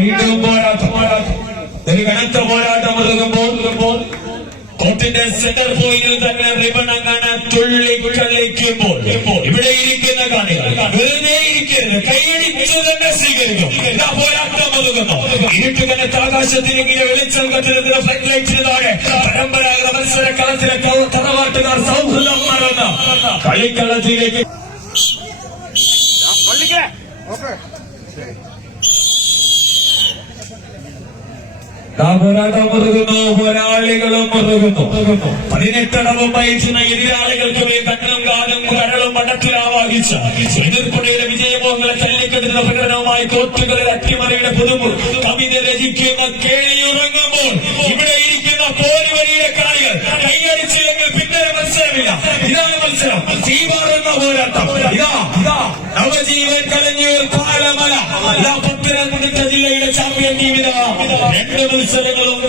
വീണ്ടും പോരാട്ടം ഒരു കനത്ത പോരാട്ടം ഇറങ്ങുമ്പോൾ കോർട്ടിന്റെ സെന്റർ പോയിന്റിൽ തന്നെ റിബൺ അങ്ങനെ തുള്ളി കളിക്കുമ്പോൾ ഇവിടെ ഇരിക്കുന്ന കാണികൾ വെറുതെ ഇരിക്കരുത്, കൈയടിച്ചു തന്നെ സ്വീകരിക്കും. പോരാട്ടം ഒതുങ്ങുന്നു. ഇരുട്ട് കനത്ത ആകാശത്തിനെങ്കിലും വെളിച്ചം കത്തുന്നതിന് ഫ്ലഡ് ലൈറ്റിന് താഴെ പരമ്പരാഗത മത്സര കളത്തിലെ തറവാട്ടുകാർ സൗഹൃദം മറന്ന് കളിക്കളത്തിലേക്ക് പോരാട്ടം മുറുകുന്നു. പോരാളികളും മുറുകുന്നു. 18 അടവും വഹിച്ചുന്ന എതിരാളികൾക്ക് കണ്ണും കാലും കരളും മടത്തിലാവാഹിച്ച എതിർപ്പുടയുടെ വിജയമോഹങ്ങളെ തല്ലിക്കെടുന്ന പ്രകടനവുമായി കോർട്ടുകളിൽ അട്ടിമറിയുടെ പുതുമു കവിത രചിക്കുന്ന കേളിയുറങ്ങുമ്പോൾ ഇവിടെ ഇരിക്കുന്ന പോരുവരിയുടെ കാണികൾ കൈയടിച്ചില്ലെങ്കിൽ പിന്നെ മത്സരമില്ല. ഇതാണ് മത്സരം. തീവാറുന്ന പോരാട്ടം. ഇതാ നവജീവൻ കലഞ്ഞൂർ പാലമല പത്തനംതിട്ട ജില്ലയുടെ ചാമ്പ്യൻ ടീമിന് 2 മത്സരങ്ങളും